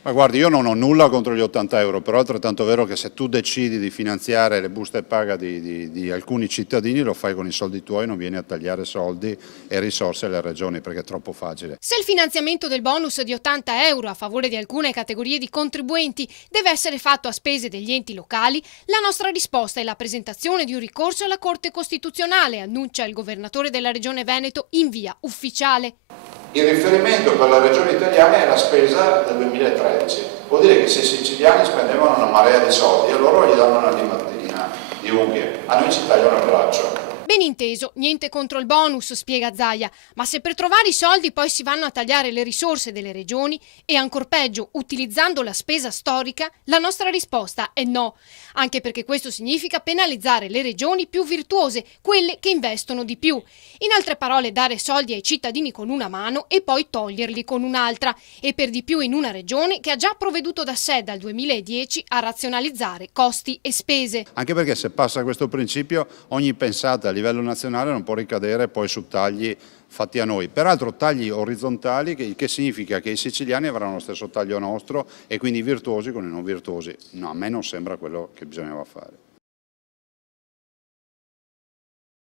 Ma guardi, io non ho nulla contro gli 80 euro, però è altrettanto vero che se tu decidi di finanziare le buste paga di alcuni cittadini, lo fai con i soldi tuoi, non vieni a tagliare soldi e risorse alle regioni, perché è troppo facile. Se il finanziamento del bonus di 80 euro a favore di alcune categorie di contribuenti deve essere fatto a spese degli enti locali, la nostra risposta è la presentazione di un ricorso alla Corte Costituzionale, annuncia il governatore della Regione Veneto in via ufficiale. Il riferimento per le regioni italiane è la spesa del 2013, vuol dire che se i siciliani spendevano una marea di soldi e loro gli danno una limatina di unghie, a noi ci tagliano il braccio. Ben inteso, niente contro il bonus, spiega Zaia, ma se per trovare i soldi poi si vanno a tagliare le risorse delle regioni e ancor peggio utilizzando la spesa storica, la nostra risposta è no, anche perché questo significa penalizzare le regioni più virtuose, quelle che investono di più. In altre parole, dare soldi ai cittadini con una mano e poi toglierli con un'altra, e per di più in una regione che ha già provveduto da sé dal 2010 a razionalizzare costi e spese. Anche perché se passa questo principio, ogni pensata a livello nazionale non può ricadere poi su tagli fatti a noi. Peraltro tagli orizzontali, che significa che i siciliani avranno lo stesso taglio nostro e quindi i virtuosi con i non virtuosi. No, a me non sembra quello che bisognava fare.